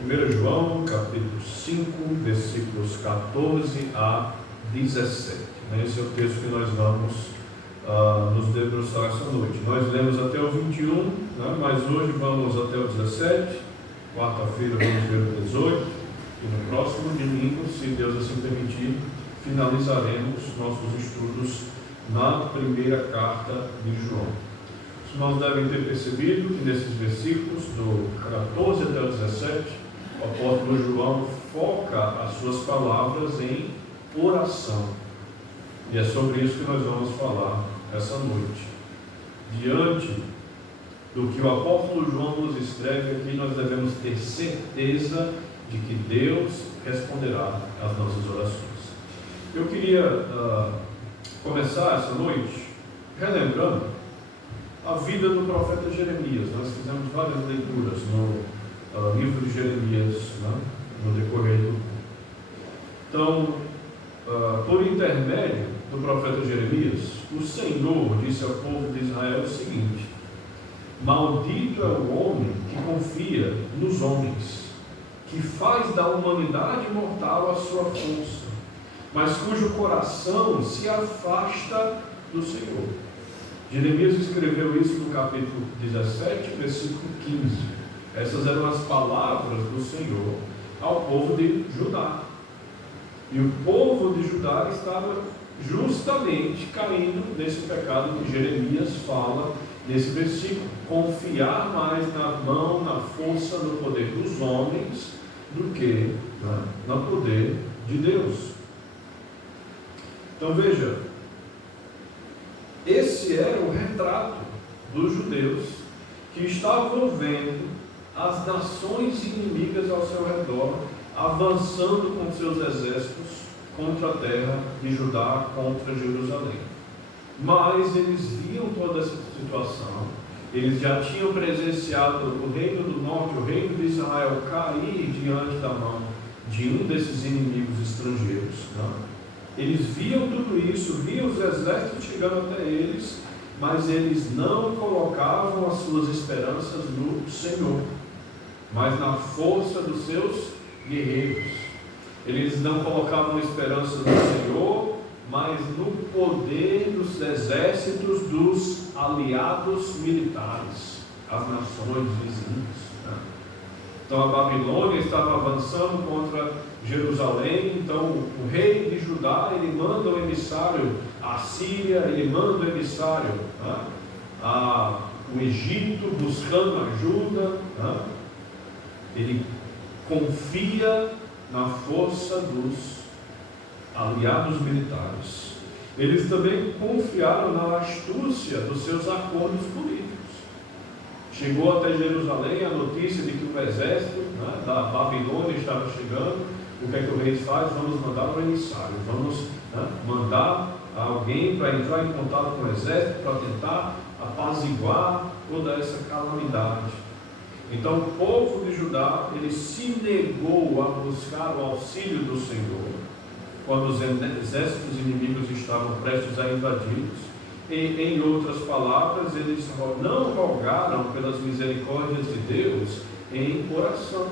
1 João, capítulo 5, versículos 14 a 17. Esse é o texto que nós vamos nos debruçar essa noite. Nós lemos até o 21, mas hoje vamos até o 17. Quarta-feira vamos ver o 18. E no próximo domingo, se Deus assim permitir, finalizaremos nossos estudos na primeira carta de João. Os irmãos devem ter percebido que nesses versículos, do 14 até o 17, o apóstolo João foca as suas palavras em oração. E é sobre isso que nós vamos falar essa noite. Diante do que o apóstolo João nos escreve aqui, nós devemos ter certeza de que Deus responderá às nossas orações. Eu queria começar essa noite relembrando a vida do profeta Jeremias. Nós fizemos várias leituras no livro de Jeremias, no decorrer do tempo. Então, por intermédio do profeta Jeremias, o Senhor disse ao povo de Israel o seguinte: maldito é o homem que confia nos homens, que faz da humanidade mortal a sua força, mas cujo coração se afasta do Senhor. Jeremias escreveu isso no capítulo 17, versículo 15. Essas eram as palavras do Senhor ao povo de Judá. E o povo de Judá estava justamente caindo nesse pecado que Jeremias fala nesse versículo: confiar mais na mão, na força, no poder dos homens do que no poder de Deus. Então veja, esse era o retrato dos judeus que estavam vendo as nações inimigas ao seu redor avançando com seus exércitos contra a terra de Judá, contra Jerusalém. Mas eles viam toda essa situação, eles já tinham presenciado o reino do norte, o reino de Israel, cair diante da mão de um desses inimigos estrangeiros. Eles viam tudo isso, viam os exércitos chegando até eles, mas eles não colocavam as suas esperanças no Senhor, mas na força dos seus guerreiros. Eles não colocavam esperança no Senhor, mas no poder dos exércitos dos aliados militares, as nações vizinhas. Então a Babilônia estava avançando contra Jerusalém. Então o rei de Judá, ele manda o emissário à Síria, ele manda o emissário ao Egito buscando ajuda. Ele confia na força dos aliados militares. Eles também confiaram na astúcia dos seus acordos políticos. Chegou até Jerusalém a notícia de que o exército da Babilônia estava chegando. O que é que o rei faz? Vamos mandar um emissário, vamos mandar alguém para entrar em contato com o exército, para tentar apaziguar toda essa calamidade. Então o povo de Judá, ele se negou a buscar o auxílio do Senhor quando os exércitos inimigos estavam prestes a invadi-los. Em outras palavras, eles não rogaram pelas misericórdias de Deus em oração,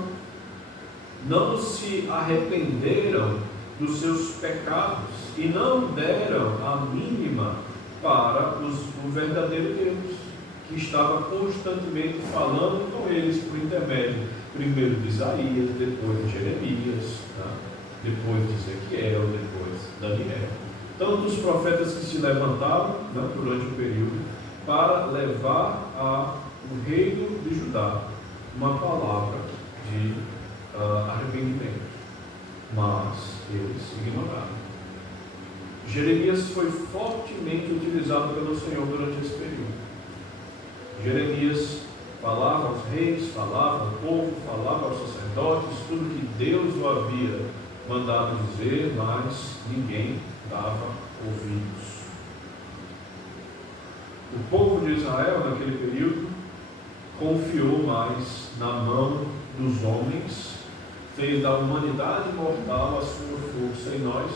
não se arrependeram dos seus pecados e não deram a mínima para o verdadeiro Deus, que estava constantemente falando com eles por intermédio, primeiro de Isaías, depois de Jeremias, depois de Ezequiel, depois de Daniel. Tantos profetas que se levantaram durante o período para levar ao reino de Judá uma palavra de arrependimento, mas eles ignoraram. Jeremias foi fortemente utilizado pelo Senhor durante esse período. Jeremias falava aos reis, falava ao povo, falava aos sacerdotes, tudo que Deus o havia mandado dizer, mas ninguém dava ouvidos. O povo de Israel, naquele período, confiou mais na mão dos homens, fez da humanidade mortal a sua força, e nós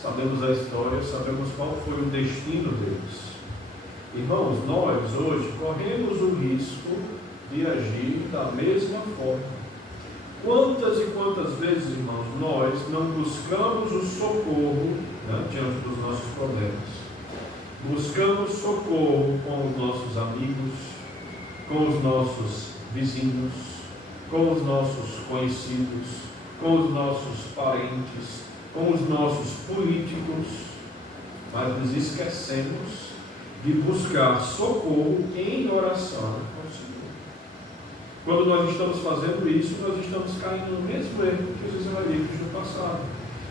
sabemos a história, sabemos qual foi o destino deles. Irmãos, nós hoje corremos o risco de agir da mesma forma. Quantas quantas e quantas vezes, irmãos, nós não buscamos o socorro, né, diante dos nossos problemas. Buscamos socorro com os nossos amigos, com os nossos vizinhos, com os nossos conhecidos, com os nossos parentes, com os nossos políticos, mas nos esquecemos de buscar socorro em oração ao Senhor. Quando nós estamos fazendo isso, nós estamos caindo no mesmo erro que os israelitas no passado.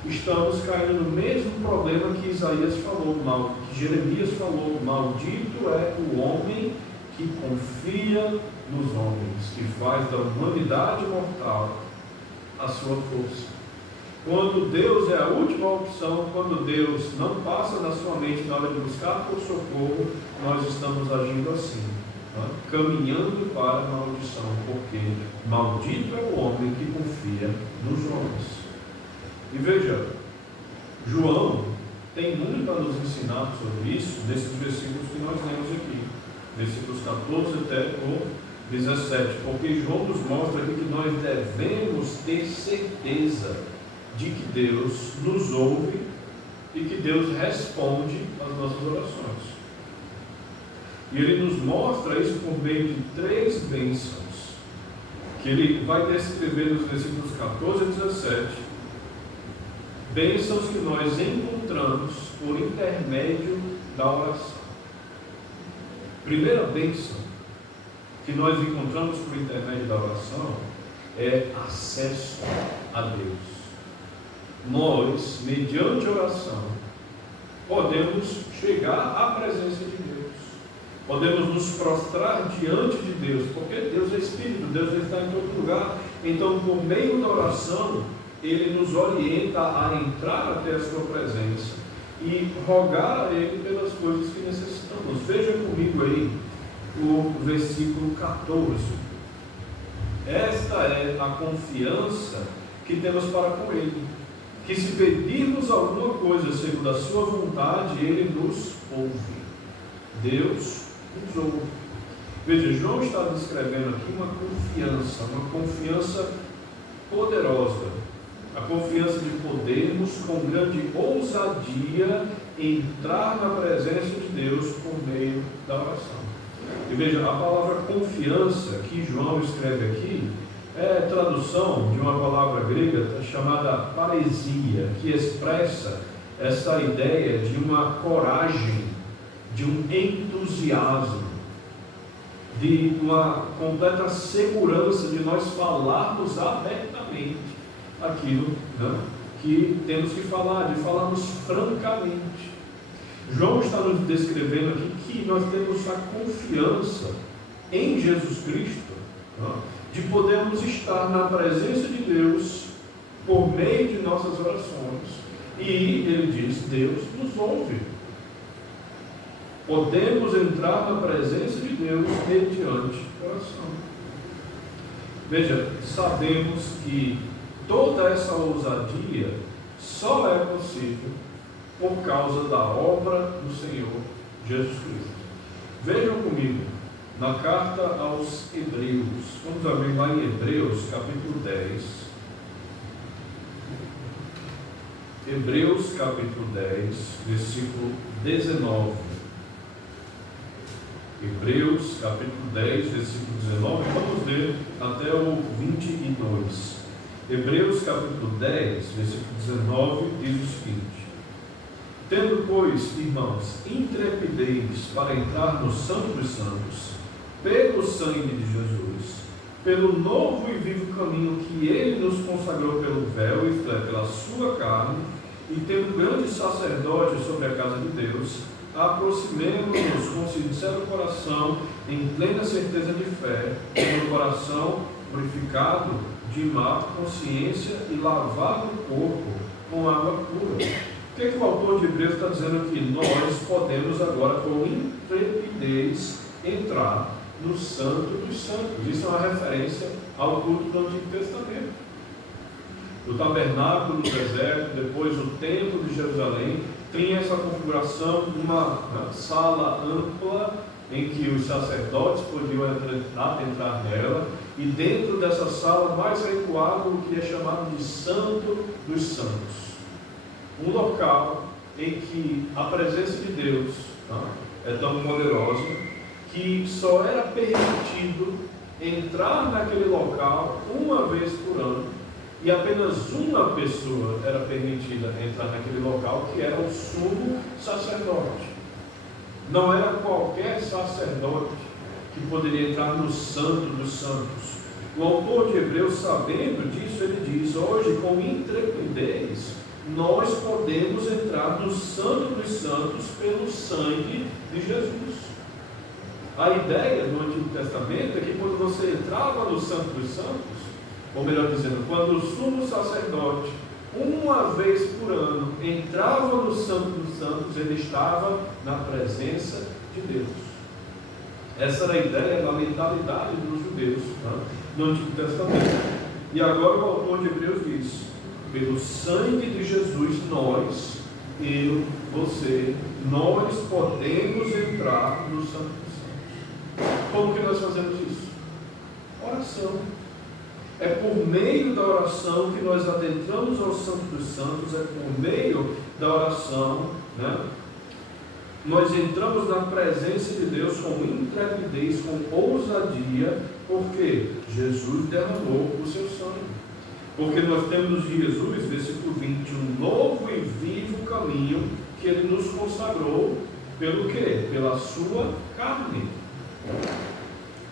Estamos caindo no mesmo problema que Isaías falou, que Jeremias falou: maldito é o homem que confia nos homens, que faz da humanidade mortal a sua força. Quando Deus é a última opção, quando Deus não passa na sua mente na hora de buscar por socorro, nós estamos agindo assim, né? Caminhando para a maldição, porque maldito é o homem que confia nos homens. E veja, João tem muito a nos ensinar sobre isso nesses versículos que nós lemos aqui, versículos 14 até o 17, porque João nos mostra aqui que nós devemos ter certeza de que Deus nos ouve e que Deus responde às nossas orações. E ele nos mostra isso por meio de 3 bênçãos, que ele vai descrever nos versículos 14 e 17, bênçãos que nós encontramos por intermédio da oração. Primeira bênção que nós encontramos por intermédio da oração é acesso a Deus. Nós, mediante oração, podemos chegar à presença de Deus, podemos nos prostrar diante de Deus, porque Deus é Espírito, Deus está em todo lugar. Então, por meio da oração, Ele nos orienta a entrar até a sua presença e rogar a Ele pelas coisas que necessitamos. Veja comigo aí o versículo 14. Esta é a confiança que temos para com Ele, que se pedirmos alguma coisa segundo a sua vontade, Ele nos ouve. Deus nos ouve. Veja, João está descrevendo aqui uma confiança poderosa, a confiança de podermos com grande ousadia entrar na presença de Deus por meio da oração. E veja, a palavra confiança que João escreve aqui é tradução de uma palavra grega chamada paresia, que expressa essa ideia de uma coragem, de um entusiasmo, de uma completa segurança de nós falarmos abertamente aquilo, né, que temos que falar, de falarmos francamente. João está nos descrevendo aqui que nós temos a confiança em Jesus Cristo, né, de podermos estar na presença de Deus por meio de nossas orações. E ele diz: Deus nos ouve. Podemos entrar na presença de Deus mediante oração. Veja, sabemos que toda essa ousadia só é possível por causa da obra do Senhor Jesus Cristo. Vejam comigo, na carta aos Hebreus, vamos abrir lá em Hebreus, capítulo 10. Hebreus, capítulo 10, versículo 19. Hebreus, capítulo 10, versículo 19, vamos ler até o 22. Hebreus, capítulo 10, versículo 19, diz o seguinte: tendo, pois, irmãos, intrepidez para entrar no Santo dos Santos, pelo sangue de Jesus, pelo novo e vivo caminho que Ele nos consagrou pelo véu, isto é, pela sua carne, e tendo grande sacerdote sobre a casa de Deus, aproximemo-nos com sincero coração, em plena certeza de fé, com o coração purificado de má consciência e lavado o corpo com água pura. O que o autor de Hebreus está dizendo aqui? Nós podemos agora, com intrepidez, entrar no Santo dos Santos. Isso é uma referência ao culto do Antigo Testamento. O tabernáculo do deserto, depois o templo de Jerusalém, tem essa configuração, uma sala ampla em que os sacerdotes podiam entrar nela, e dentro dessa sala mais recuada, o que é chamado de Santo dos Santos. Um local em que a presença de Deus é tão poderosa que só era permitido entrar naquele local uma vez por ano, e apenas uma pessoa era permitida entrar naquele local, que era o sumo sacerdote. Não era qualquer sacerdote que poderia entrar no Santo dos Santos. O autor de Hebreus, sabendo disso, ele diz: hoje, com intrepidez, nós podemos entrar no Santo dos Santos pelo sangue de Jesus. A ideia no Antigo Testamento é que quando você entrava no Santo dos Santos, ou melhor dizendo, quando o sumo sacerdote, uma vez por ano, entrava no Santo dos Santos, ele estava na presença de Deus. Essa era a ideia da mentalidade dos judeus no Antigo Testamento. E agora o autor de Hebreus diz: pelo sangue de Jesus, nós, eu, você, nós podemos entrar no Santo dos Santos. Como que nós fazemos isso? Oração. É por meio da oração que nós adentramos ao Santo dos Santos, é por meio da oração, nós entramos na presença de Deus com intrepidez, com ousadia, porque Jesus derramou o seu sangue. Porque nós temos de Jesus, versículo 20, um novo e vivo caminho que Ele nos consagrou, pelo quê? Pela sua carne.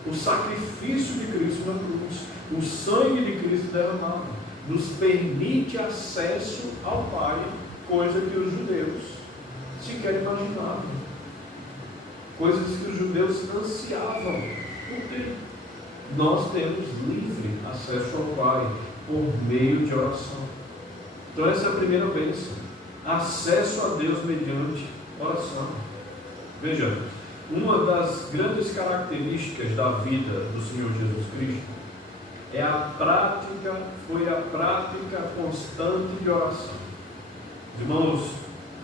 O sacrifício de Cristo na cruz, o sangue de Cristo derramado, nos permite acesso ao Pai, coisa que os judeus sequer imaginavam, coisas que os judeus ansiavam por ter. Nós temos livre acesso ao Pai por meio de oração. Então essa é a primeira bênção, acesso a Deus mediante oração. Veja, uma das grandes características da vida do Senhor Jesus Cristo é foi a prática constante de oração. Os irmãos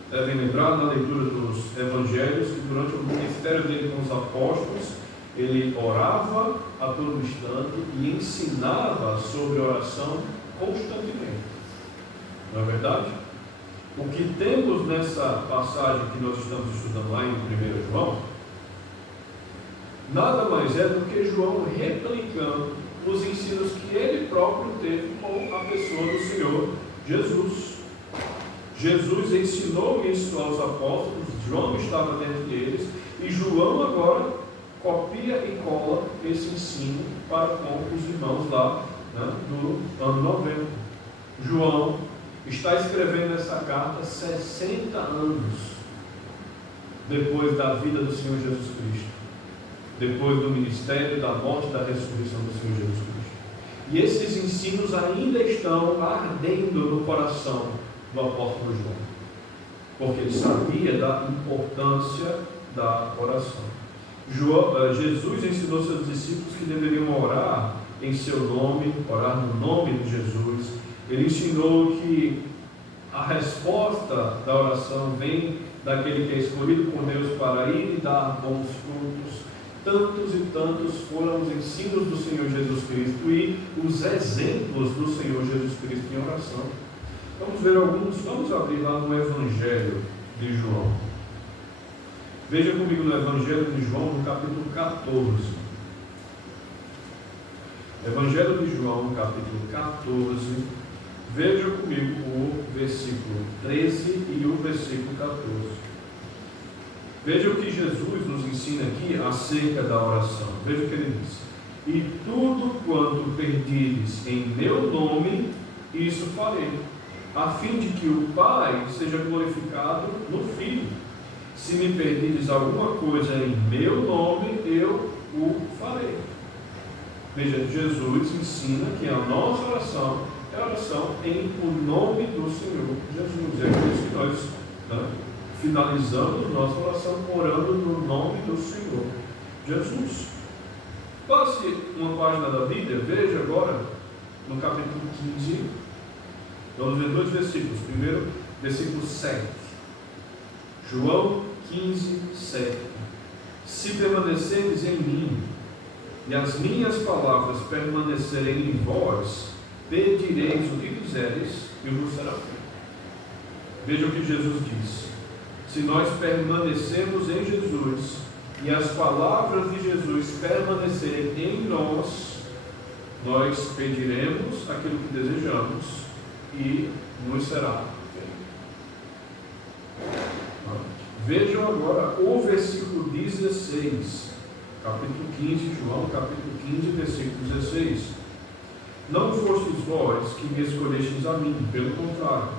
devem lembrar na leitura dos evangelhos que durante o ministério dele com os apóstolos, ele orava a todo instante e ensinava sobre oração constantemente. Não é verdade? O que temos nessa passagem que nós estamos estudando lá em 1 João, nada mais é do que João replicando os ensinos que ele próprio teve com a pessoa do Senhor Jesus. Jesus ensinou isso aos apóstolos, João estava dentro deles, e João agora copia e cola esse ensino para com os irmãos lá do ano 90. João está escrevendo essa carta 60 anos depois da vida do Senhor Jesus Cristo, depois do ministério, da morte e da ressurreição do Senhor Jesus Cristo. E esses ensinos ainda estão ardendo no coração do apóstolo João, porque ele sabia da importância da oração. Jesus ensinou seus discípulos que deveriam orar em seu nome, orar no nome de Jesus. Ele ensinou que a resposta da oração vem daquele que é escolhido por Deus para ir e dar bons frutos. Tantos e tantos foram os ensinos do Senhor Jesus Cristo e os exemplos do Senhor Jesus Cristo em oração. Vamos ver alguns, vamos abrir lá no Evangelho de João. Veja comigo no Evangelho de João, no capítulo 14. Evangelho de João, capítulo 14. Veja comigo o versículo 13 e o versículo 14. Veja o que Jesus nos ensina aqui acerca da oração. Veja o que ele diz: e tudo quanto pedires em meu nome, isso farei, a fim de que o Pai seja glorificado no Filho. Se me pedires alguma coisa em meu nome, eu o farei. Veja, Jesus ensina que a nossa oração é a oração em o nome do Senhor Jesus. É por isso que nós finalizamos nossa oração orando no nome do Senhor Jesus. Passe uma página da Bíblia, veja agora no capítulo 15, vamos ver dois versículos. Primeiro, versículo 7. João 15, 7. Se permanecerdes em mim, e as minhas palavras permanecerem em vós, pedireis o que quiseres e vos será feito. Veja o que Jesus diz. Se nós permanecermos em Jesus, e as palavras de Jesus permanecerem em nós, nós pediremos aquilo que desejamos e nos será feito. Vejam agora o versículo 16, capítulo 15, João, capítulo 15, versículo 16. Não fostes vós que me escolhestes a mim, pelo contrário,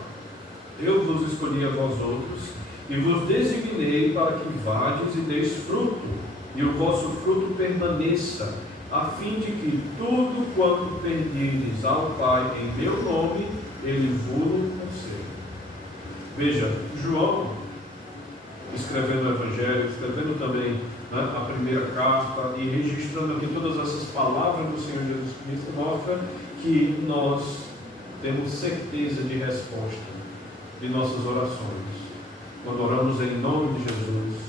eu vos escolhi a vós outros, e vos designei para que vades e deis fruto, e o vosso fruto permaneça, a fim de que tudo quanto pedirdes ao Pai em meu nome, Ele vos conceda. Veja, João, escrevendo o Evangelho, escrevendo também a primeira carta e registrando aqui todas essas palavras do Senhor Jesus Cristo, mostra que nós temos certeza de resposta de nossas orações. Quando oramos em nome de Jesus,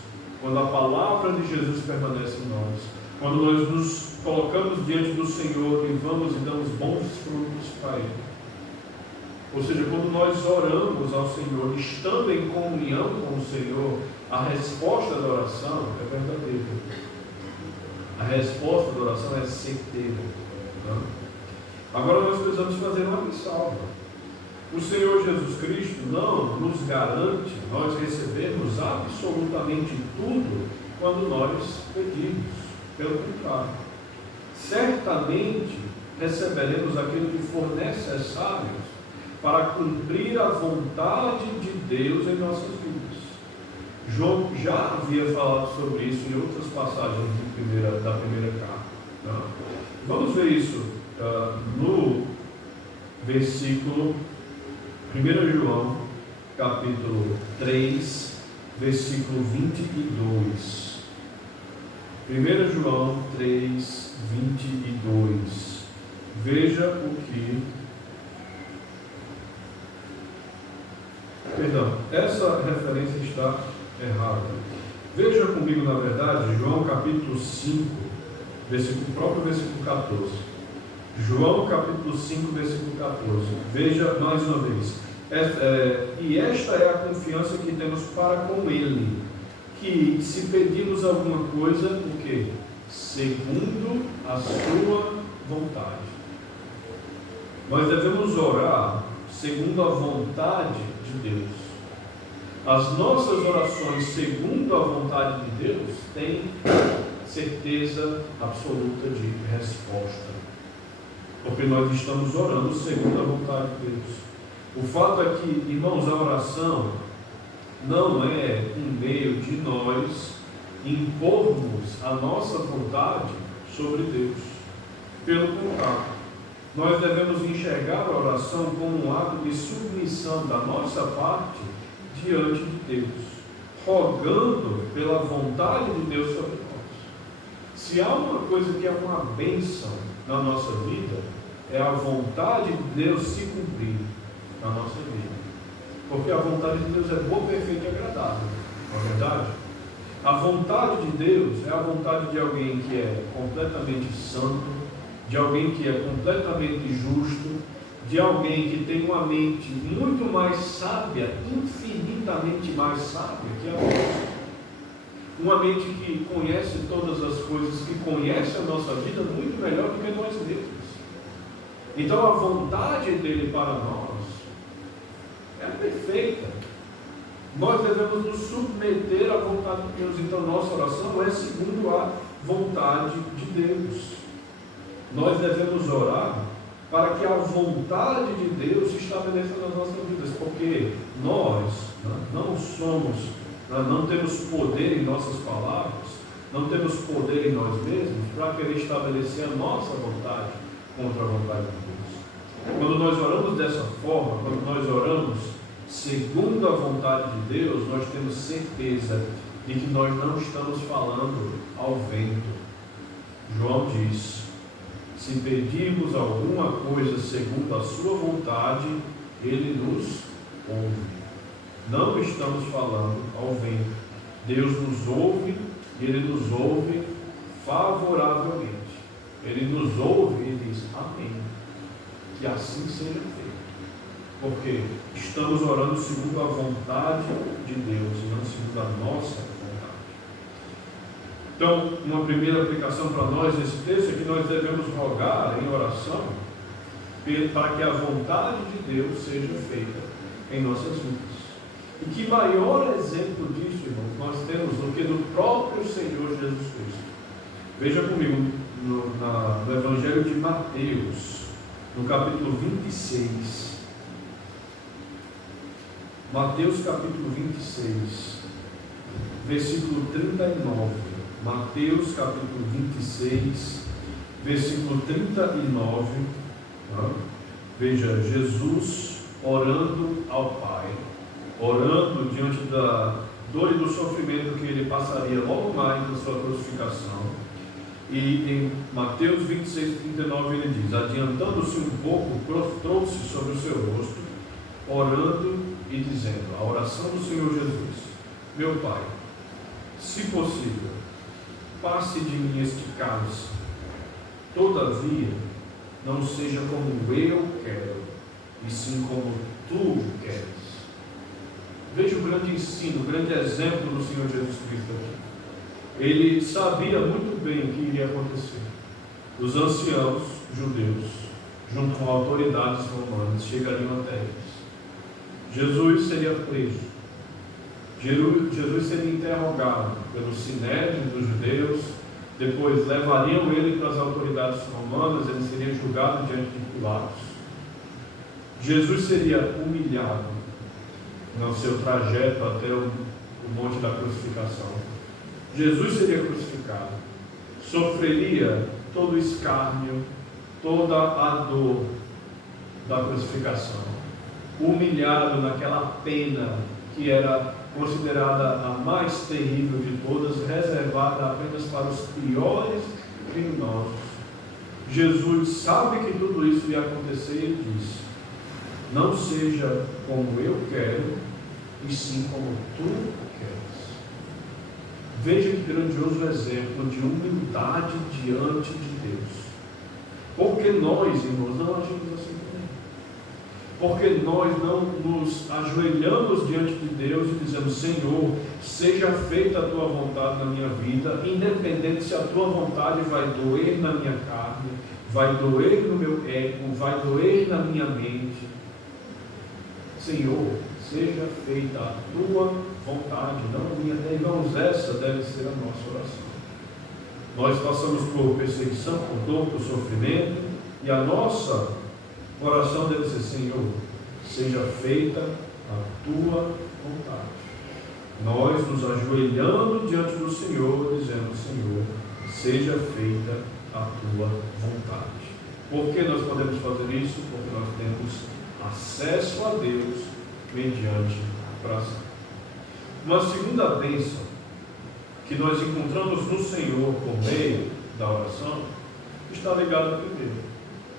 quando a palavra de Jesus permanece em nós, quando nós nos colocamos diante do Senhor e vamos e damos bons frutos para Ele. Ou seja, quando nós oramos ao Senhor, estando em comunhão com o Senhor, a resposta da oração é verdadeira. A resposta da oração é certeira. Agora nós precisamos fazer uma ressalva. O Senhor Jesus Cristo não nos garante nós recebermos absolutamente tudo quando nós pedimos. Pelo contrário, certamente receberemos aquilo que for necessário para cumprir a vontade de Deus em nossas vidas. João já havia falado sobre isso em outras passagens da primeira carta. Vamos ver isso no versículo 1 João, capítulo 3, versículo 22. 1 João 3, 22. Veja o que... Perdão, essa referência está errada. Veja comigo, na verdade, João capítulo 5, próprio versículo 14. João capítulo 5, versículo 14. Veja mais uma vez. E esta é a confiança que temos para com Ele, que se pedirmos alguma coisa, o quê? Segundo a sua vontade. Nós devemos orar segundo a vontade de Deus. As nossas orações segundo a vontade de Deus têm certeza absoluta de resposta, porque nós estamos orando segundo a vontade de Deus. O fato é que, irmãos, a oração não é um meio de nós impormos a nossa vontade sobre Deus. Pelo contrário, nós devemos enxergar a oração como um ato de submissão da nossa parte diante de Deus, rogando pela vontade de Deus sobre nós. Se há uma coisa que é uma bênção na nossa vida, é a vontade de Deus se cumprir na nossa vida. Porque a vontade de Deus é boa, perfeita e agradável. Não é verdade? A vontade de Deus é a vontade de alguém que é completamente santo, de alguém que é completamente justo, de alguém que tem uma mente muito mais sábia, infinitamente mais sábia que a nossa. Uma mente que conhece todas as coisas, que conhece a nossa vida muito melhor do que nós mesmos. Então a vontade dele para nós é perfeita. Nós devemos nos submeter à vontade de Deus. Então nossa oração é segundo a vontade de Deus. Nós devemos orar para que a vontade de Deus se estabeleça nas nossas vidas, porque nós não temos poder em nossas palavras, não temos poder em nós mesmos para querer estabelecer a nossa vontade contra a vontade de Deus. Quando nós oramos dessa forma, quando nós oramos segundo a vontade de Deus, nós temos certeza de que nós não estamos falando ao vento. João diz: se pedirmos alguma coisa segundo a sua vontade, Ele nos ouve. Não estamos falando ao vento. Deus nos ouve e Ele nos ouve favoravelmente. Ele nos ouve e diz: amém. Que assim seja feito. Porque estamos orando segundo a vontade de Deus e não segundo a nossa vontade. Então, uma primeira aplicação para nós nesse texto é que nós devemos rogar em oração para que a vontade de Deus seja feita em nossas vidas. E que maior exemplo disso, irmãos, nós temos do que do próprio Senhor Jesus Cristo. Veja comigo no Evangelho de Mateus, no capítulo 26. Mateus capítulo 26, versículo 39. Mateus capítulo 26, versículo 39. Veja, Jesus orando ao Pai, orando diante da dor e do sofrimento que ele passaria logo mais na sua crucificação. E em Mateus 26, 39 ele diz: adiantando-se um pouco, prostrou-se sobre o seu rosto, orando e dizendo, a oração do Senhor Jesus: meu Pai, se possível, passe de mim este cálice, todavia, não seja como eu quero, e sim como tu queres. Veja o grande ensino, o grande exemplo do Senhor Jesus Cristo aqui. Ele sabia muito bem o que iria acontecer. Os anciãos judeus, junto com autoridades romanas, chegariam até eles. Jesus seria preso. Jesus seria interrogado pelos sinédrios dos judeus. Depois levariam ele para as autoridades romanas. Ele seria julgado diante de Pilatos. Jesus seria humilhado no seu trajeto até o monte da crucificação. Jesus seria crucificado, sofreria todo o escárnio, toda a dor da crucificação, humilhado naquela pena que era considerada a mais terrível de todas, reservada apenas para os piores criminosos. Jesus sabe que tudo isso ia acontecer e diz: não seja como eu quero, e sim como tu queres. Veja que grandioso exemplo de humildade diante de Deus. Porque nós, irmãos, não agimos assim também. Porque nós não nos ajoelhamos diante de Deus e dizemos: Senhor, seja feita a tua vontade na minha vida, independente se a tua vontade vai doer na minha carne, vai doer no meu ego, vai doer na minha mente. Senhor, seja feita a tua vontade, não a minha. Irmãos, essa deve ser a nossa oração. Nós passamos por perseguição, por dor, por sofrimento, e a nossa oração deve ser: Senhor, seja feita a tua vontade. Nós nos ajoelhando diante do Senhor, dizendo: Senhor, seja feita a tua vontade. Por que nós podemos fazer isso? Porque nós temos acesso a Deus mediante a oração. Uma segunda bênção que nós encontramos no Senhor por meio da oração está ligada à primeira.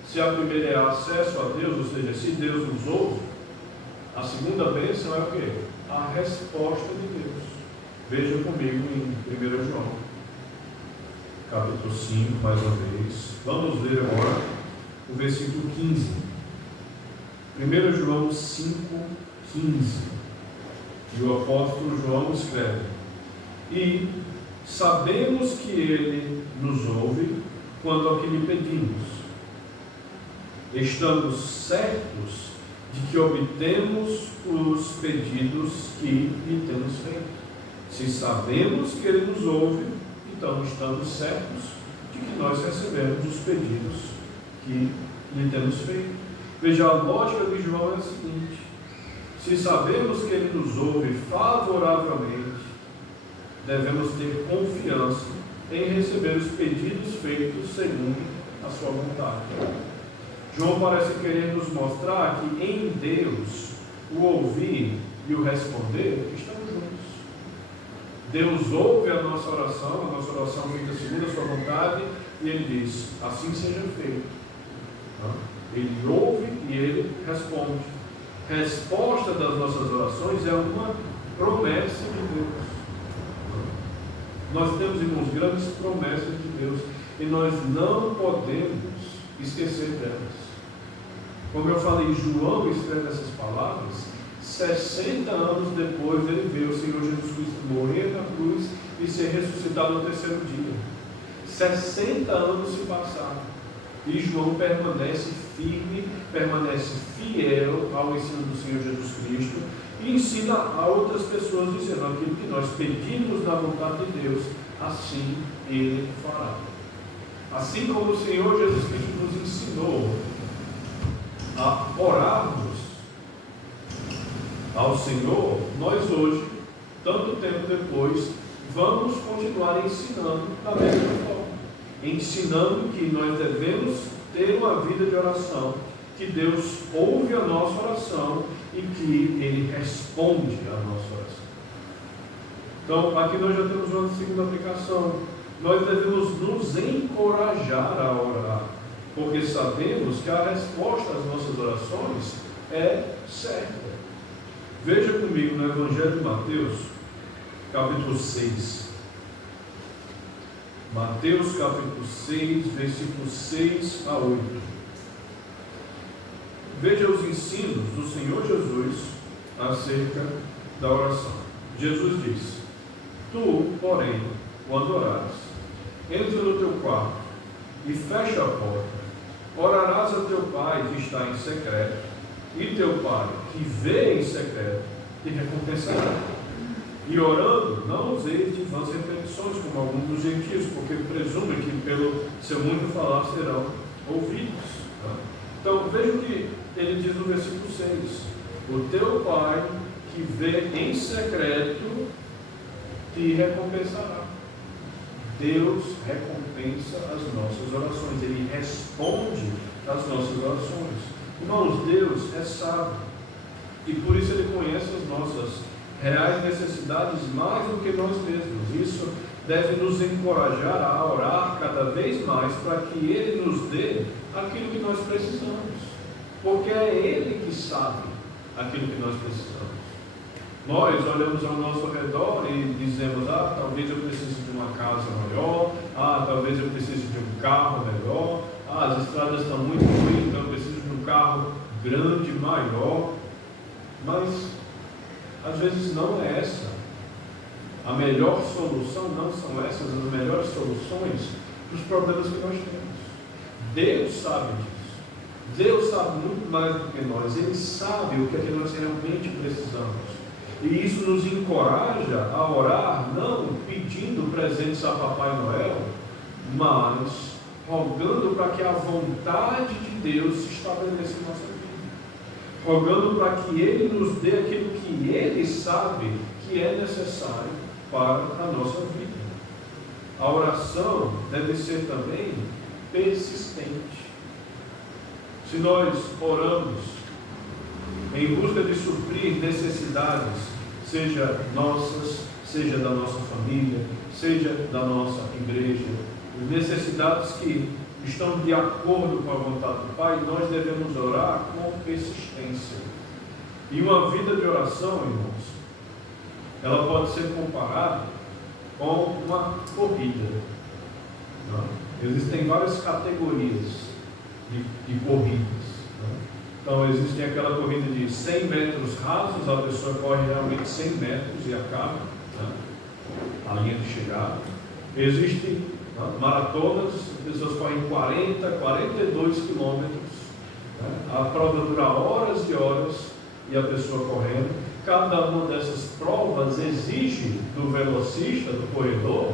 Se a primeira é acesso a Deus, ou seja, se Deus nos ouve, a segunda bênção é o quê? A resposta de Deus. Veja comigo em 1 João, capítulo 5, mais uma vez. Vamos ler agora o versículo 15. 1 João 5, 15. E o apóstolo João escreve: e sabemos que Ele nos ouve quando ao que lhe pedimos. Estamos certos de que obtemos os pedidos que lhe temos feito. Se sabemos que Ele nos ouve, então estamos certos de que nós recebemos os pedidos que lhe temos feito. Veja, a lógica de João é a seguinte: se sabemos que Ele nos ouve favoravelmente, devemos ter confiança em receber os pedidos feitos segundo a sua vontade. João parece querer nos mostrar que em Deus o ouvir e o responder estão juntos. Deus ouve a nossa oração feita segundo a sua vontade, e Ele diz: assim seja feito. Ele ouve e Ele responde. Resposta das nossas orações é uma promessa de Deus. Nós temos, irmãos, grandes promessas de Deus e nós não podemos esquecer delas. Como eu falei, João escreve essas palavras 60 anos depois dele ver o Senhor Jesus Cristo morrer na cruz e ser ressuscitado no terceiro dia. 60 anos se passaram e João permanece firme, permanece fiel ao ensino do Senhor Jesus Cristo e ensina a outras pessoas dizendo: aquilo que nós pedimos na vontade de Deus, assim Ele fará. Assim como o Senhor Jesus Cristo nos ensinou a orarmos ao Senhor, nós hoje, tanto tempo depois, vamos continuar ensinando da mesma forma, ensinando que nós devemos ter uma vida de oração, que Deus ouve a nossa oração e que Ele responde a nossa oração. Então, aqui nós já temos uma segunda aplicação. Nós devemos nos encorajar a orar, porque sabemos que a resposta às nossas orações é certa. Veja comigo no Evangelho de Mateus, capítulo 6. Mateus capítulo 6, versículos 6 a 8. Veja os ensinos do Senhor Jesus acerca da oração. Jesus disse: tu, porém, quando orares, entra no teu quarto e fecha a porta. Orarás a teu Pai que está em secreto, e teu Pai que vê em secreto te recompensará. E orando, não useis de vãs repetições, como alguns dos gentios, porque presumem que pelo seu muito falar serão ouvidos. Tá? Então, veja o que ele diz no versículo 6: o teu Pai que vê em secreto te recompensará. Deus recompensa as nossas orações, Ele responde às nossas orações. Irmãos, Deus é sábio e por isso Ele conhece as nossas reais necessidades mais do que nós mesmos. Isso deve nos encorajar a orar cada vez mais para que Ele nos dê aquilo que nós precisamos, porque é Ele que sabe aquilo que nós precisamos. Nós olhamos ao nosso redor e dizemos: talvez eu precise de uma casa maior, talvez eu precise de um carro melhor, as estradas estão muito ruins, então eu preciso de um carro grande, maior. Mas às vezes não é essa a melhor solução, não são essas as melhores soluções para os problemas que nós temos. Deus sabe disso. Deus sabe muito mais do que nós. Ele sabe o que é que nós realmente precisamos. E isso nos encoraja a orar, não pedindo presentes a Papai Noel, mas rogando para que a vontade de Deus se estabeleça em nossa vida. Rogando para que Ele nos dê aquilo que Ele sabe que é necessário para a nossa vida. A oração deve ser também persistente. Se nós oramos em busca de suprir necessidades, seja nossas, seja da nossa família, seja da nossa igreja, necessidades que estão de acordo com a vontade do Pai, nós devemos orar com persistência. E uma vida de oração, irmãos, ela pode ser comparada com uma corrida. Existem várias categorias de corridas. Então, existe aquela corrida de 100 metros rasos, a pessoa corre realmente 100 metros e acaba a linha de chegada. Existem maratonas, as pessoas correm 40, 42 quilômetros. A prova dura horas e horas e a pessoa correndo. Cada uma dessas provas exige do velocista, do corredor,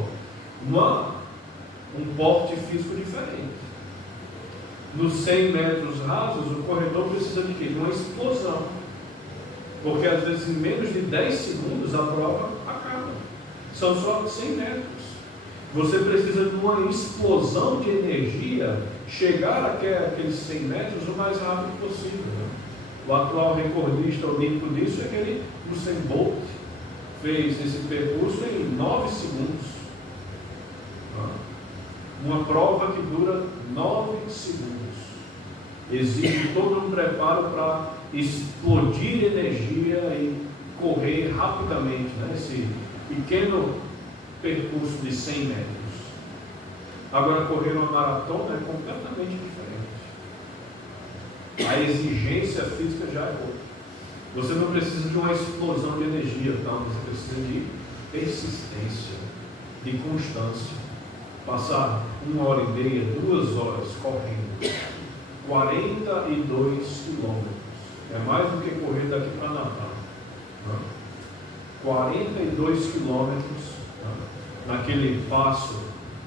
um porte físico diferente. Nos 100 metros rasos, o corredor precisa de quê? De uma explosão. Porque às vezes em menos de 10 segundos a prova acaba. São só 100 metros. Você precisa de uma explosão de energia, chegar até aqueles 100 metros o mais rápido possível. O atual recordista olímpico disso é aquele Usain Bolt. Fez esse percurso em 9 segundos. Uma prova que dura 9 segundos. Exige todo um preparo para explodir energia e correr rapidamente. Esse pequeno percurso de 100 metros. Agora, correr uma maratona é completamente diferente. A exigência física já é outra. Você não precisa de uma explosão de energia, não. Você precisa de persistência, de constância. Passar 1h30, 2 horas correndo 42 quilômetros. É mais do que correr daqui para Natal. 42 quilômetros, naquele passo,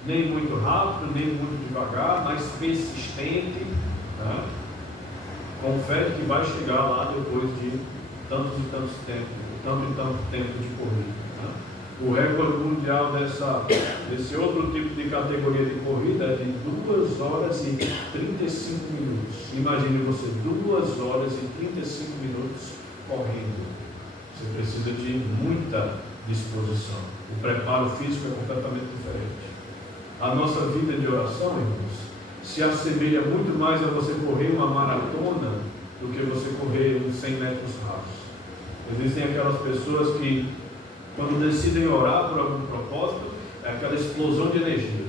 nem muito rápido, nem muito devagar, mas persistente. Confere que vai chegar lá depois de tantos e tantos tempos, tanto e tanto tempo de corrida. O recorde mundial desse outro tipo de categoria de corrida é de 2 horas e 35 minutos. Imagine você 2 horas e 35 minutos correndo. Você precisa de muita disposição. O preparo físico é completamente diferente. A nossa vida de oração, irmãos, se assemelha muito mais a você correr uma maratona do que você correr uns 100 metros rasos. Existem aquelas pessoas que, quando decidem orar por algum propósito, é aquela explosão de energia.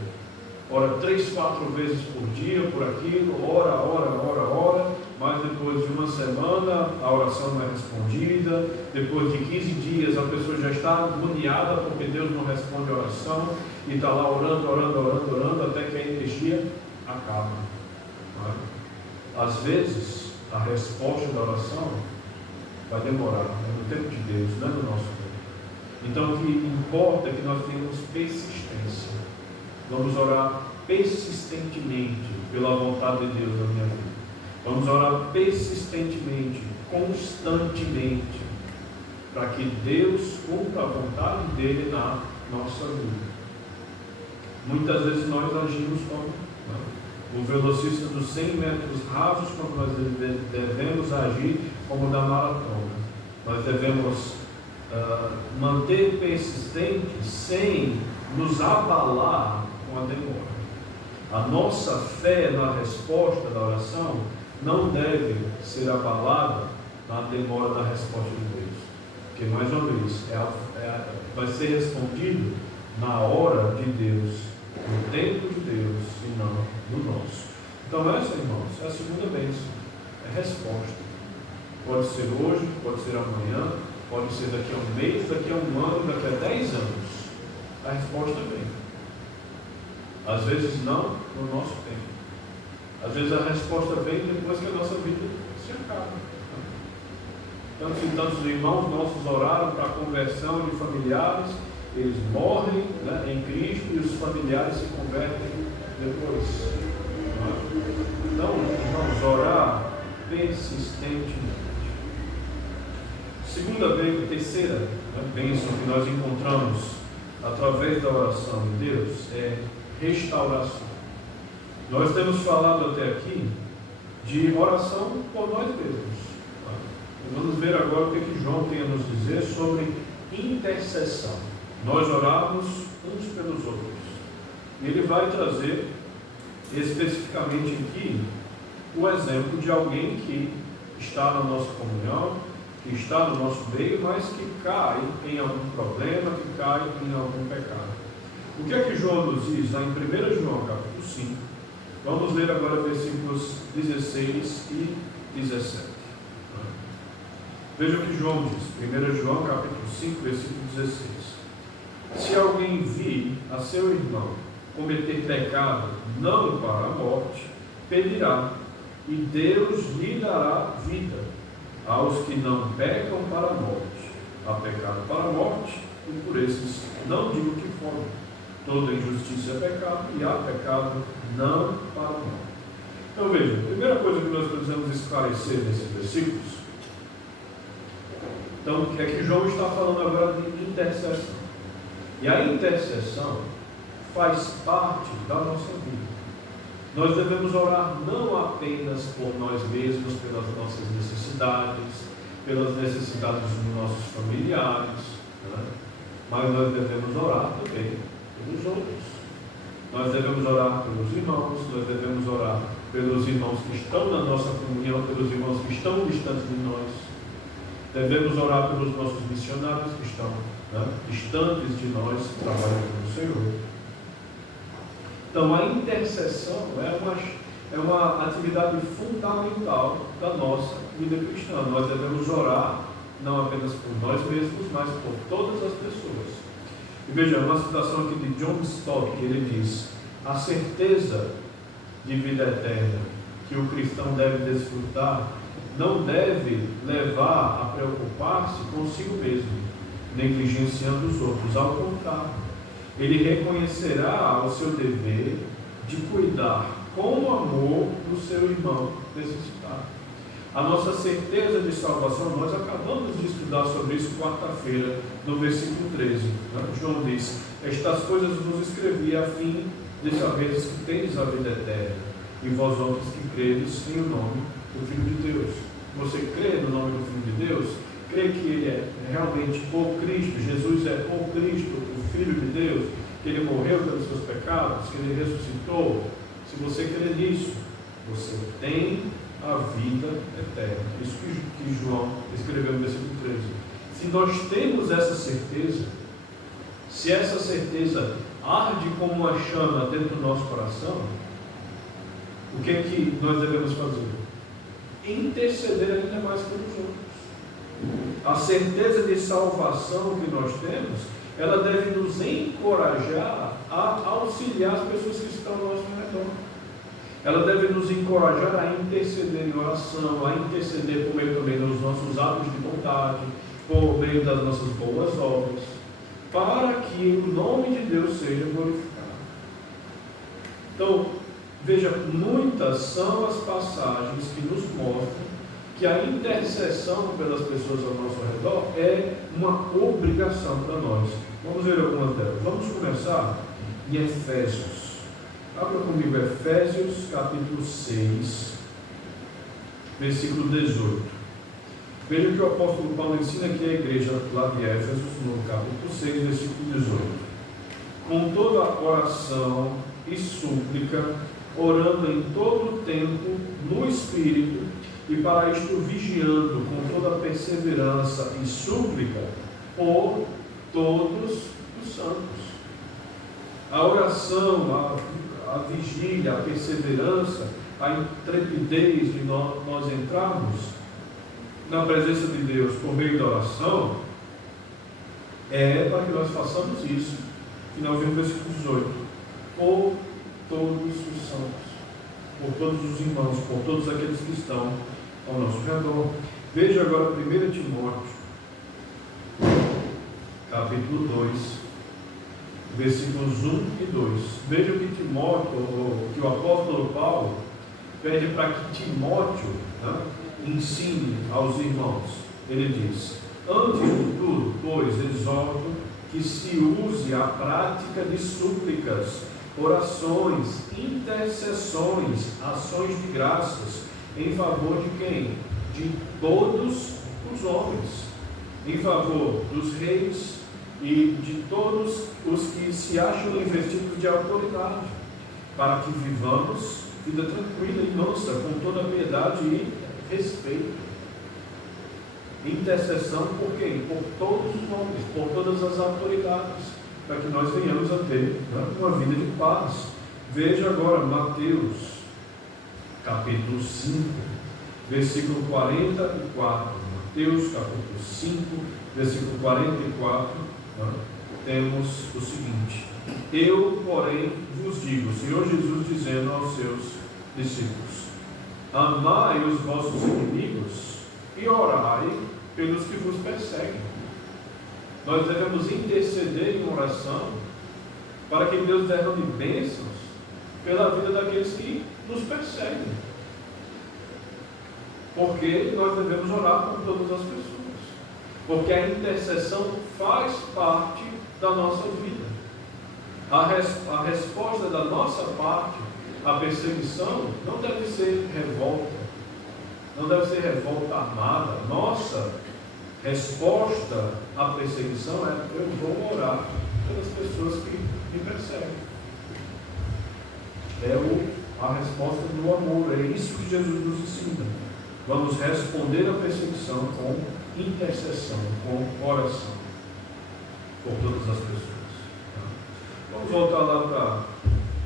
Ora 3, 4 vezes por dia, por aquilo, ora, mas depois de uma semana a oração não é respondida, depois de 15 dias a pessoa já está agoniada porque Deus não responde a oração, e está lá orando, até que a energia acaba. Às vezes, a resposta da oração vai demorar, é no tempo de Deus, não é no nosso tempo. Então, o que importa é que nós tenhamos persistência. Vamos orar persistentemente pela vontade de Deus na minha vida. Vamos orar persistentemente, constantemente, para que Deus cumpra a vontade dele na nossa vida. Muitas vezes nós agimos como o velocista dos 100 metros rasos, quando nós devemos agir como da maratona. Nós devemos manter persistente sem nos abalar com a demora. A nossa fé na resposta da oração não deve ser abalada na demora da resposta de Deus, porque, mais uma vez, vai ser respondido na hora de Deus, no tempo de Deus e não no nosso. Então essa, irmãos, é a segunda bênção, é resposta. Pode ser hoje, pode ser amanhã, pode ser daqui a um mês, daqui a um ano, daqui a 10 anos. A resposta vem. Às vezes não no nosso tempo. Às vezes a resposta vem depois que a nossa vida se acaba. Tantos e tantos irmãos nossos oraram para a conversão de familiares, eles morrem, em Cristo, e os familiares se convertem depois. Então, vamos orar persistentemente. Terceira bênção que nós encontramos através da oração de Deus é restauração. Nós temos falado até aqui de oração por nós mesmos. Vamos ver agora o que João tem a nos dizer sobre intercessão. Nós oramos uns pelos outros. Ele vai trazer especificamente aqui o exemplo de alguém que está na nossa comunhão, que está no nosso meio, mas que cai em algum problema, que cai em algum pecado. O que é que João nos diz lá em 1 João capítulo 5? Vamos ler agora versículos 16 e 17. Veja o que João diz, 1 João capítulo 5, versículo 16. Se alguém vir a seu irmão cometer pecado não para a morte, pedirá, e Deus lhe dará vida aos que não pecam para a morte. Há pecado para a morte, e por esses não digo que fogem. Toda injustiça é pecado, e há pecado não para a morte. Então veja, a primeira coisa que nós precisamos esclarecer nesses versículos, então, é que João está falando agora de intercessão. E a intercessão faz parte da nossa vida. Nós devemos orar não apenas por nós mesmos, pelas nossas necessidades, pelas necessidades dos nossos familiares, mas nós devemos orar também pelos outros. Nós devemos orar pelos irmãos, nós devemos orar pelos irmãos que estão na nossa comunhão, pelos irmãos que estão distantes de nós. Devemos orar pelos nossos missionários que estão distantes de nós, trabalhando com o Senhor. Então, a intercessão é uma atividade fundamental da nossa vida cristã. Nós devemos orar não apenas por nós mesmos, mas por todas as pessoas. E veja, uma citação aqui de John Stott, que ele diz: a certeza de vida eterna que o cristão deve desfrutar não deve levar a preocupar-se consigo mesmo, negligenciando os outros. Ao contrário, ele reconhecerá o seu dever de cuidar com amor do seu irmão necessitado. A nossa certeza de salvação, nós acabamos de estudar sobre isso quarta-feira, no versículo 13. João diz: estas coisas vos escrevi a fim de saberes que tendes a vida eterna, e vós outros que credes em o nome do Filho de Deus. Você crê no nome do Filho de Deus? Crê que Ele é realmente o Cristo, Jesus é o Cristo, o Filho de Deus, que Ele morreu pelos seus pecados, que Ele ressuscitou? Se você crê nisso, você tem a vida eterna. Isso que João escreveu no versículo 13. Se nós temos essa certeza, se essa certeza arde como uma chama dentro do nosso coração, o que é que nós devemos fazer? Interceder ainda mais pelos outros. A certeza de salvação que nós temos, ela deve nos encorajar a auxiliar as pessoas que estão ao nosso redor. Ela deve nos encorajar a interceder em oração, a interceder por meio também dos nossos atos de bondade, por meio das nossas boas obras, para que o nome de Deus seja glorificado. Então, veja, muitas são as passagens que nos mostram que a intercessão pelas pessoas ao nosso redor é uma obrigação para nós. Vamos ver algumas delas. Vamos começar em Efésios. Abra comigo Efésios capítulo 6, versículo 18. Veja que o apóstolo Paulo ensina aqui a igreja lá de Éfeso, no capítulo 6, versículo 18. Com toda oração e súplica, orando em todo o tempo no Espírito, e para isto vigiando com toda perseverança e súplica por todos os santos. A oração, a vigília, a perseverança, a intrepidez de nós entrarmos na presença de Deus por meio da oração, é para que nós façamos isso. Finalzinho do versículo 18. Por todos os santos, por todos os irmãos, por todos aqueles que estão ao nosso redor. Veja agora 1 Timóteo, capítulo 2, versículos 1 e 2. Veja que que o apóstolo Paulo pede para que Timóteo ensine aos irmãos. Ele diz: antes de tudo, pois, exorto que se use a prática de súplicas, orações, intercessões, ações de graças, em favor de quem? De todos os homens, em favor dos reis e de todos os que se acham investidos de autoridade, para que vivamos vida tranquila e mansa, com toda piedade e respeito. Intercessão por quem? Por todos os homens, por todas as autoridades, para que nós venhamos a ter uma vida de paz. Veja agora Mateus, capítulo 5, versículo 44. Mateus, capítulo 5, versículo 44, temos o seguinte: eu, porém, vos digo, o Senhor Jesus dizendo aos seus discípulos: amai os vossos inimigos e orai pelos que vos perseguem. Nós devemos interceder em oração para que Deus derrame bênçãos pela vida daqueles que nos perseguem, porque nós devemos orar por todas as pessoas, porque a intercessão faz parte da nossa vida. A resposta da nossa parte à perseguição não deve ser revolta, não deve ser revolta armada. Nossa resposta à perseguição é: eu vou orar pelas pessoas que me perseguem. É a resposta do amor. É isso que Jesus nos ensina. Vamos responder à perseguição com intercessão, com oração por todas as pessoas. Vamos voltar lá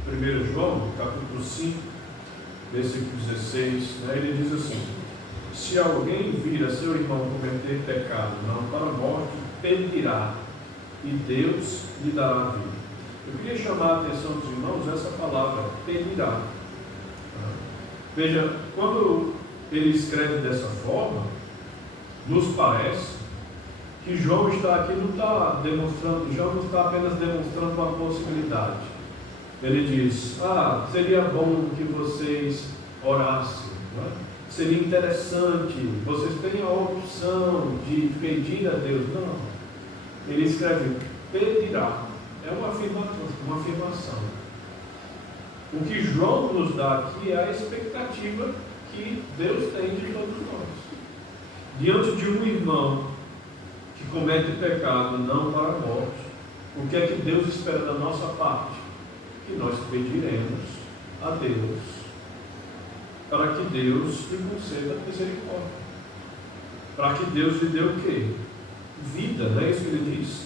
para 1 João, capítulo 5, versículo 16. Ele diz assim: se alguém vir a seu irmão cometer pecado, não para a morte, pedirá, e Deus lhe dará a vida. Eu queria chamar a atenção dos irmãos essa palavra, pedirá. Veja, quando ele escreve dessa forma, nos parece que João está aqui, não está apenas demonstrando uma possibilidade. Ele diz: seria bom que vocês orassem, não é? Seria interessante, vocês têm a opção de pedir a Deus. Não, ele escreve, pedirá. É uma afirmação. O que João nos dá aqui é a expectativa que Deus tem de todos nós. Diante de um irmão que comete pecado não para a morte, o que é que Deus espera da nossa parte? Que nós pediremos a Deus para que Deus lhe conceda misericórdia, para que Deus lhe dê o quê? Vida, não é isso que ele diz?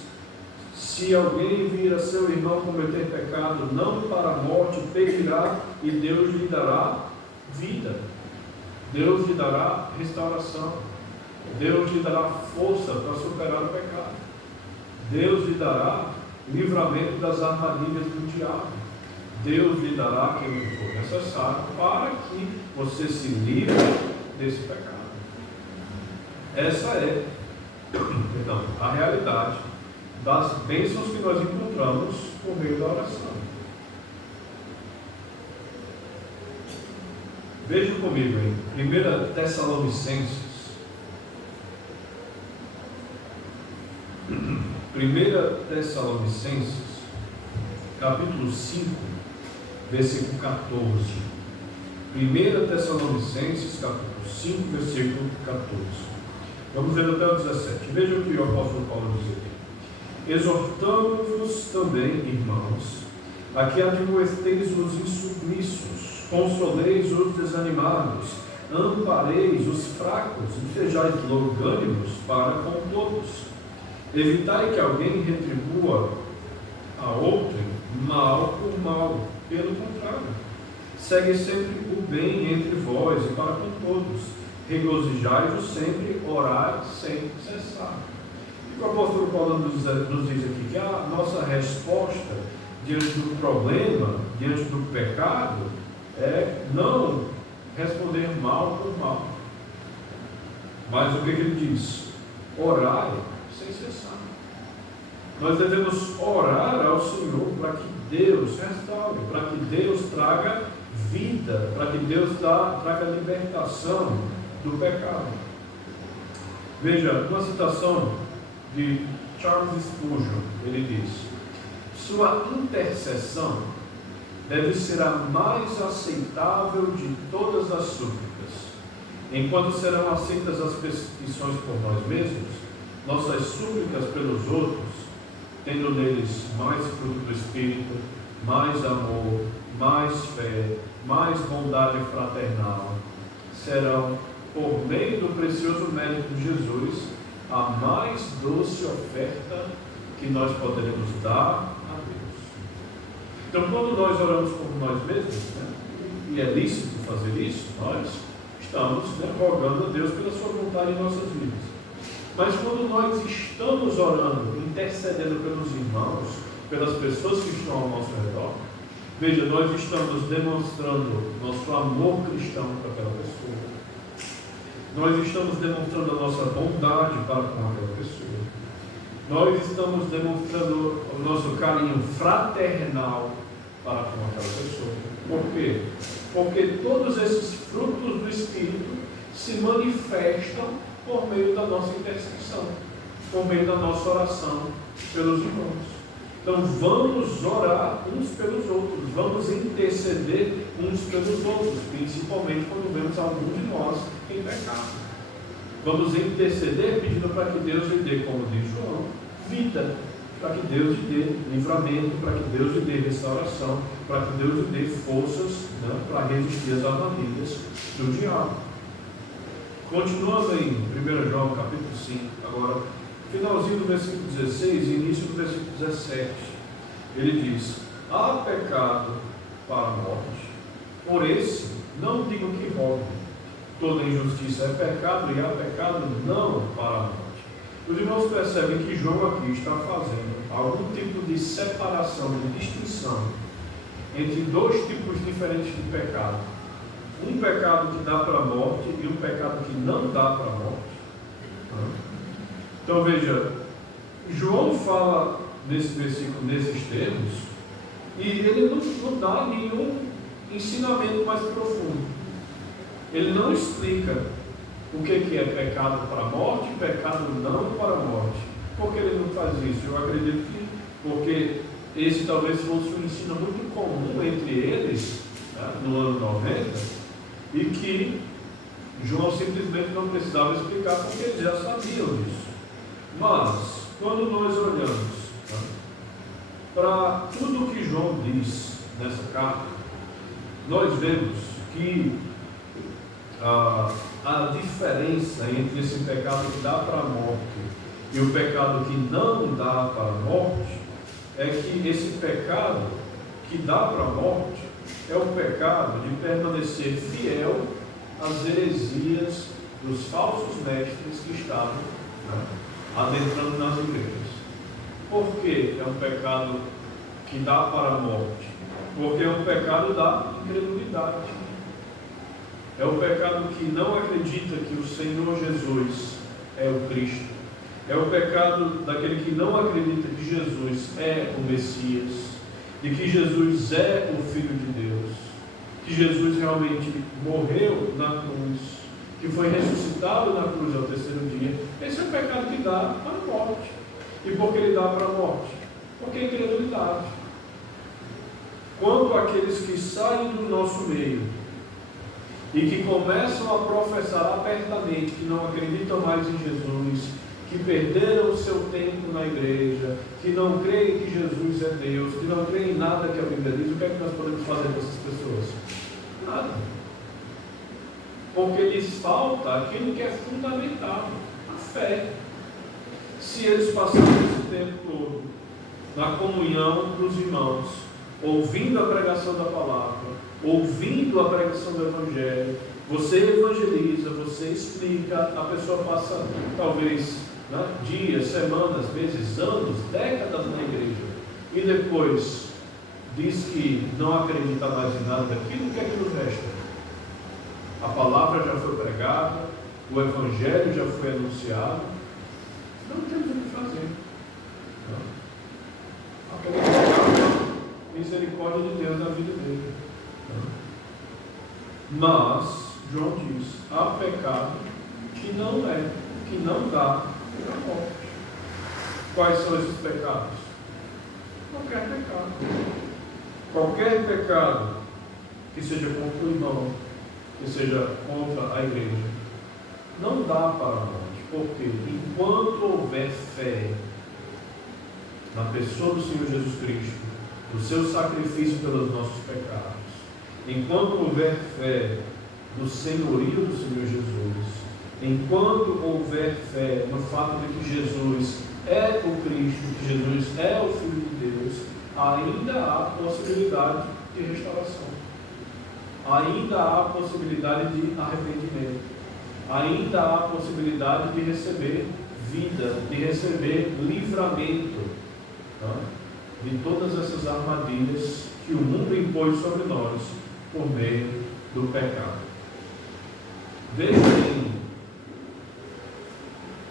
Se alguém vir a seu irmão cometer pecado, não para a morte, pedirá e Deus lhe dará vida. Deus lhe dará restauração. Deus lhe dará força para superar o pecado. Deus lhe dará livramento das armadilhas do diabo. Deus lhe dará aquilo que for necessário para que você se livre desse pecado. Essa é a realidade das bênçãos que nós encontramos por meio da oração. Veja comigo em 1 Tessalonicenses, 1 Tessalonicenses, capítulo 5, versículo 14. 1 Tessalonicenses, capítulo 5, versículo 14. Vamos ver até o 17. Veja o que o apóstolo Paulo diz aqui. Exortamos-vos também, irmãos, a que admoesteis os insubmissos, consoleis os desanimados, ampareis os fracos e sejais longânimos para com todos. Evitai que alguém retribua a outrem mal por mal. Pelo contrário, segue sempre o bem entre vós e para com todos. Regozijai-vos sempre, orai sem cessar. O apóstolo Paulo nos diz aqui que a nossa resposta diante do problema, diante do pecado, é não responder mal por mal. Mas o que ele diz? Orai sem cessar. Nós devemos orar ao Senhor para que Deus restaure, para que Deus traga vida, para que Deus traga libertação do pecado. Veja, uma citação de Charles Spurgeon, ele diz: sua intercessão deve ser a mais aceitável de todas as súplicas. Enquanto serão aceitas as petições por nós mesmos, nossas súplicas pelos outros, tendo neles mais fruto do Espírito, mais amor, mais fé, mais bondade fraternal, serão, por meio do precioso mérito de Jesus, a mais doce oferta que nós poderemos dar a Deus. Então, quando nós oramos por nós mesmos, e é lícito fazer isso, nós estamos rogando a Deus pela sua vontade em nossas vidas. Mas quando nós estamos orando, intercedendo pelos irmãos, pelas pessoas que estão ao nosso redor, veja, nós estamos demonstrando nosso amor cristão para aquela pessoa. Nós estamos demonstrando a nossa bondade para com aquela pessoa. Nós estamos demonstrando o nosso carinho fraternal para com aquela pessoa. Por quê? Porque todos esses frutos do Espírito se manifestam por meio da nossa intercessão, por meio da nossa oração pelos irmãos. Então vamos orar uns pelos outros, vamos interceder uns pelos outros, principalmente quando vemos algum de nós em pecado. Vamos interceder pedindo para que Deus lhe dê, como diz João, vida, para que Deus lhe dê livramento, para que Deus lhe dê restauração, para que Deus lhe dê forças, para resistir às armadilhas do diabo. Continuando em 1 João capítulo 5, agora, finalzinho do versículo 16 e início do versículo 17, ele diz: há pecado para a morte, por esse não digo que rogue. Toda injustiça é pecado e há pecado não para a morte. Os irmãos percebem que João aqui está fazendo algum tipo de separação, de distinção entre dois tipos diferentes de pecado. Um pecado que dá para a morte e um pecado que não dá para a morte. Então veja, João fala nesse versículo, nesses termos, e ele não dá nenhum ensinamento mais profundo. Ele não explica o que é pecado para a morte e pecado não para a morte. Por que ele não faz isso? Eu acredito que porque esse talvez fosse um ensino muito comum entre eles, né, no ano 90, e que João simplesmente não precisava explicar porque eles já sabiam disso. Mas, quando nós olhamos, né, para tudo que João diz nessa carta, nós vemos que a diferença entre esse pecado que dá para a morte e o pecado que não dá para a morte é que esse pecado que dá para a morte é o pecado de permanecer fiel às heresias dos falsos mestres que estavam, né, adentrando nas igrejas. Por que é um pecado que dá para a morte? Porque é um pecado da incredulidade. É o pecado que não acredita que o Senhor Jesus é o Cristo. É o pecado daquele que não acredita que Jesus é o Messias, de que Jesus é o Filho de Deus, que Jesus realmente morreu na cruz, que foi ressuscitado na cruz ao terceiro dia. Esse é o pecado que dá para a morte. E por que ele dá para a morte? Porque é incredulidade. Quando aqueles que saem do nosso meio e que começam a professar abertamente que não acreditam mais em Jesus, que perderam o seu tempo na igreja, que não creem que Jesus é Deus, que não creem em nada que a Bíblia diz, o que é que nós podemos fazer com essas pessoas? Nada. Porque lhes falta aquilo que é fundamental, a fé. Se eles passarem esse tempo todo na comunhão dos irmãos, ouvindo a pregação da palavra, ouvindo a pregação do Evangelho, você evangeliza, você explica, a pessoa passa talvez, né, dias, semanas, meses, anos, décadas na igreja, e depois diz que não acredita mais em nada daquilo, que é que nos resta? A palavra já foi pregada, o Evangelho já foi anunciado, não temos o que fazer. Não. Misericórdia de Deus na vida dele. Mas João diz: há pecado que não dá para a morte. Quais são esses pecados? Qualquer pecado. Qualquer pecado que seja contra o irmão, que seja contra a igreja, não dá para a morte. Porque enquanto houver fé na pessoa do Senhor Jesus Cristo, do seu sacrifício pelos nossos pecados, enquanto houver fé no senhorio do Senhor Jesus, enquanto houver fé no fato de que Jesus é o Cristo, que Jesus é o Filho de Deus, ainda há possibilidade de restauração, ainda há possibilidade de arrependimento, ainda há possibilidade de receber vida, de receber livramento, tá, de todas essas armadilhas que o mundo impôs sobre nós por meio do pecado. Veja em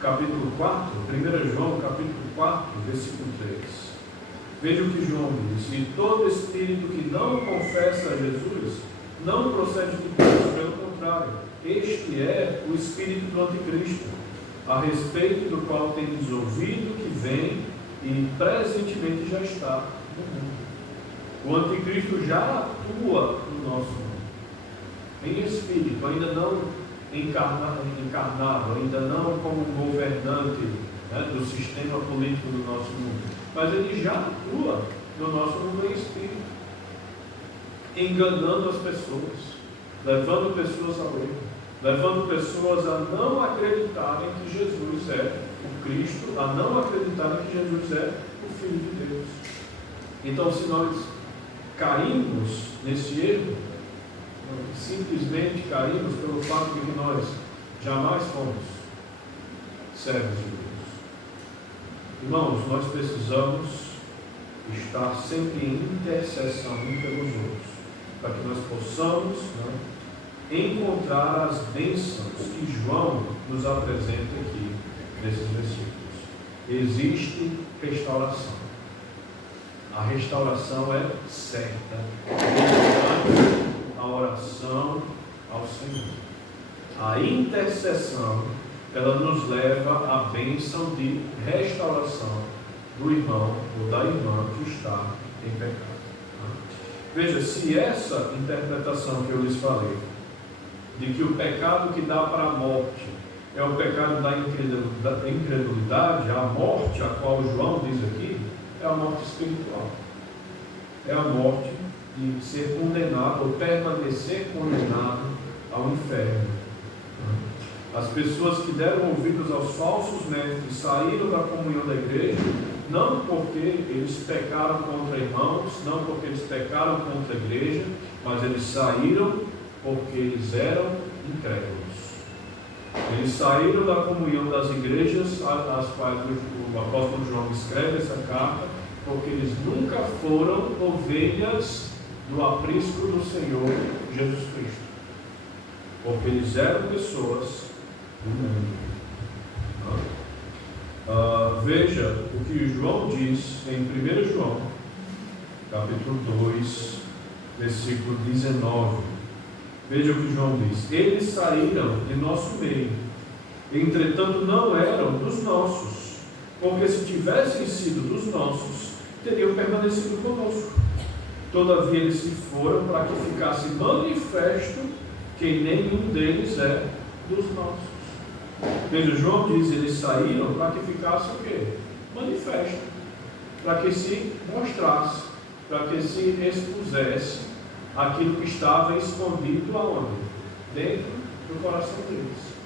capítulo 4, 1 João capítulo 4, versículo 3. Veja o que João diz: e todo espírito que não confessa a Jesus não procede de Deus, pelo contrário, este é o espírito do anticristo, a respeito do qual tendes ouvido que vem e presentemente já está no mundo. O anticristo já atua no nosso mundo, em espírito, ainda não encarnado, ainda não como governante, né, do sistema político do nosso mundo, mas ele já atua no nosso mundo em espírito, enganando as pessoas, levando pessoas ao erro. levando pessoas a não acreditarem que Jesus é o Cristo, a não acreditarem que Jesus é o Filho de Deus. Então, se nós caímos nesse erro, simplesmente caímos pelo fato de que nós jamais fomos servos de Deus. Irmãos, nós precisamos estar sempre em intercessão uns pelos outros, para que nós possamos encontrar as bênçãos que João nos apresenta aqui nesses versículos. Existe restauração. A restauração é certa, mediante a oração ao Senhor. A intercessão, ela nos leva à bênção de restauração do irmão ou da irmã que está em pecado. Veja, se essa interpretação que eu lhes falei, de que o pecado que dá para a morte é o pecado da incredulidade, a morte a qual João diz aqui, é a morte espiritual. É a morte de ser condenado ou permanecer condenado ao inferno. As pessoas que deram ouvidos aos falsos mestres saíram da comunhão da igreja, não porque eles pecaram contra irmãos, não porque eles pecaram contra a igreja, mas eles saíram porque eles eram incrédulos. Eles saíram da comunhão das igrejas às quais o apóstolo João escreve essa carta, porque eles nunca foram ovelhas do aprisco do Senhor Jesus Cristo. Porque eles eram pessoas do mundo. Veja o que João diz em 1 João, capítulo 2, versículo 19. Veja o que João diz: eles saíram de nosso meio, entretanto não eram dos nossos, porque se tivessem sido dos nossos, teriam permanecido conosco. Todavia eles se foram para que ficasse manifesto que nenhum deles é dos nossos. Veja, João diz: eles saíram para que ficasse o quê? Manifesto, para que se mostrasse, para que se expusesse aquilo que estava escondido aonde? Dentro do coração deles.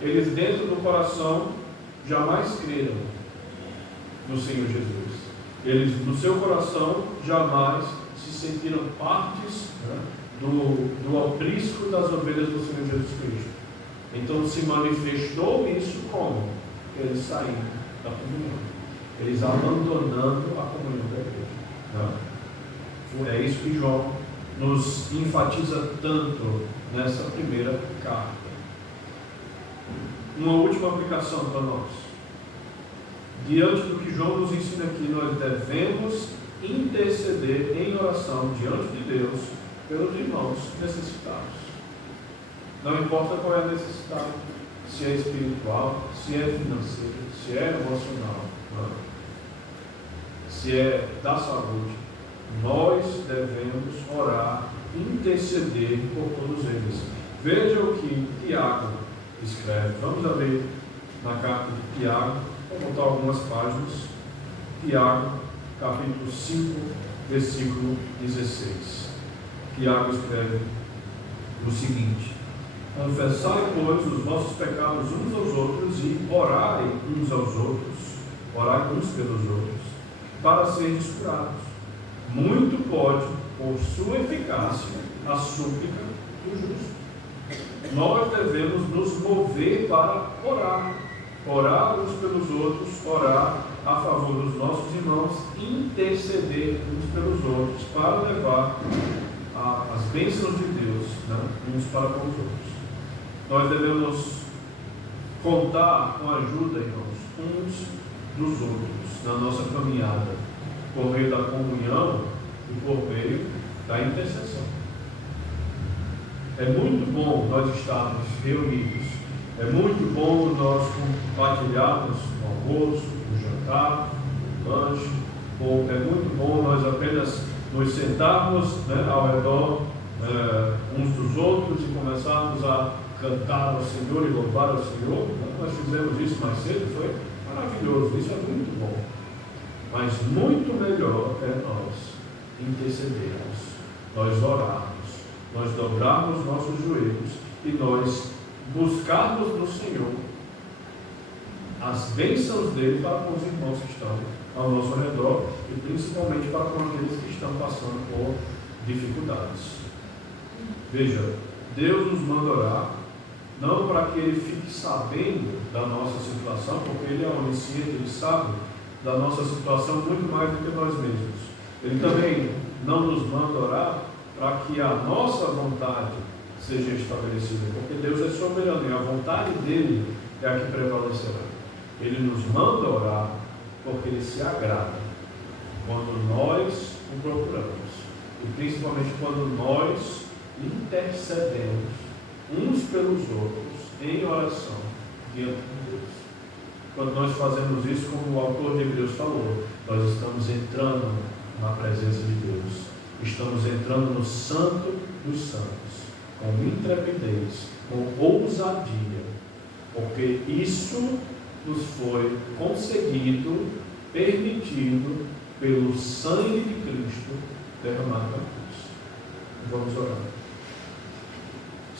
Eles dentro do coração jamais creram no Senhor Jesus. Eles no seu coração jamais se sentiram partes do aprisco das ovelhas do Senhor Jesus Cristo. Então se manifestou isso como? Eles saíram da comunhão, eles abandonando a comunhão da igreja. É isso que João nos enfatiza tanto nessa primeira carta. Uma última aplicação para nós. Diante do que João nos ensina aqui, nós devemos interceder em oração diante de Deus pelos irmãos necessitados. Não importa qual é a necessidade, se é espiritual, se é financeira, se é emocional, se é da saúde, nós devemos orar, interceder por todos eles. Veja o que Tiago escreve. Vamos ler na carta de Tiago, vou botar algumas páginas. Tiago, capítulo 5, versículo 16. Tiago escreve o seguinte: confessai, pois, os vossos pecados uns aos outros e orai uns aos outros, orai uns pelos outros, para serem curados. Muito pode, por sua eficácia, a súplica do justo. Nós devemos nos mover para orar uns pelos outros, orar a favor dos nossos irmãos, interceder uns pelos outros, para levar as bênçãos de Deus uns para com os outros. Nós devemos contar com a ajuda, irmãos, uns dos outros, na nossa caminhada, por meio da comunhão e por meio da intercessão. É muito bom nós estarmos reunidos, é muito bom nós compartilharmos o almoço, o jantar, o lanche, ou é muito bom nós apenas nos sentarmos ao redor uns dos outros e começarmos a cantar ao Senhor e louvar ao Senhor. Nós fizemos isso mais cedo, foi maravilhoso, isso é muito bom. Mas muito melhor é nós intercedermos, nós orarmos, nós dobrarmos nossos joelhos e nós buscarmos no Senhor as bênçãos dele para com os irmãos que estão ao nosso redor e principalmente para com aqueles que estão passando por dificuldades. Veja, Deus nos manda orar, não para que Ele fique sabendo da nossa situação, porque Ele é onisciente, Ele sabe da nossa situação muito mais do que nós mesmos. Ele também não nos manda orar para que a nossa vontade seja estabelecida, porque Deus é soberano e a vontade dEle é a que prevalecerá. Ele nos manda orar porque Ele se agrada quando nós o procuramos e principalmente quando nós intercedemos uns pelos outros em oração diante de Deus. Quando nós fazemos isso, como o autor de Hebreus falou, nós estamos entrando na presença de Deus, estamos entrando no Santo dos Santos com intrepidez, com ousadia, porque isso nos foi concedido, permitido pelo sangue de Cristo derramado na cruz. Vamos orar.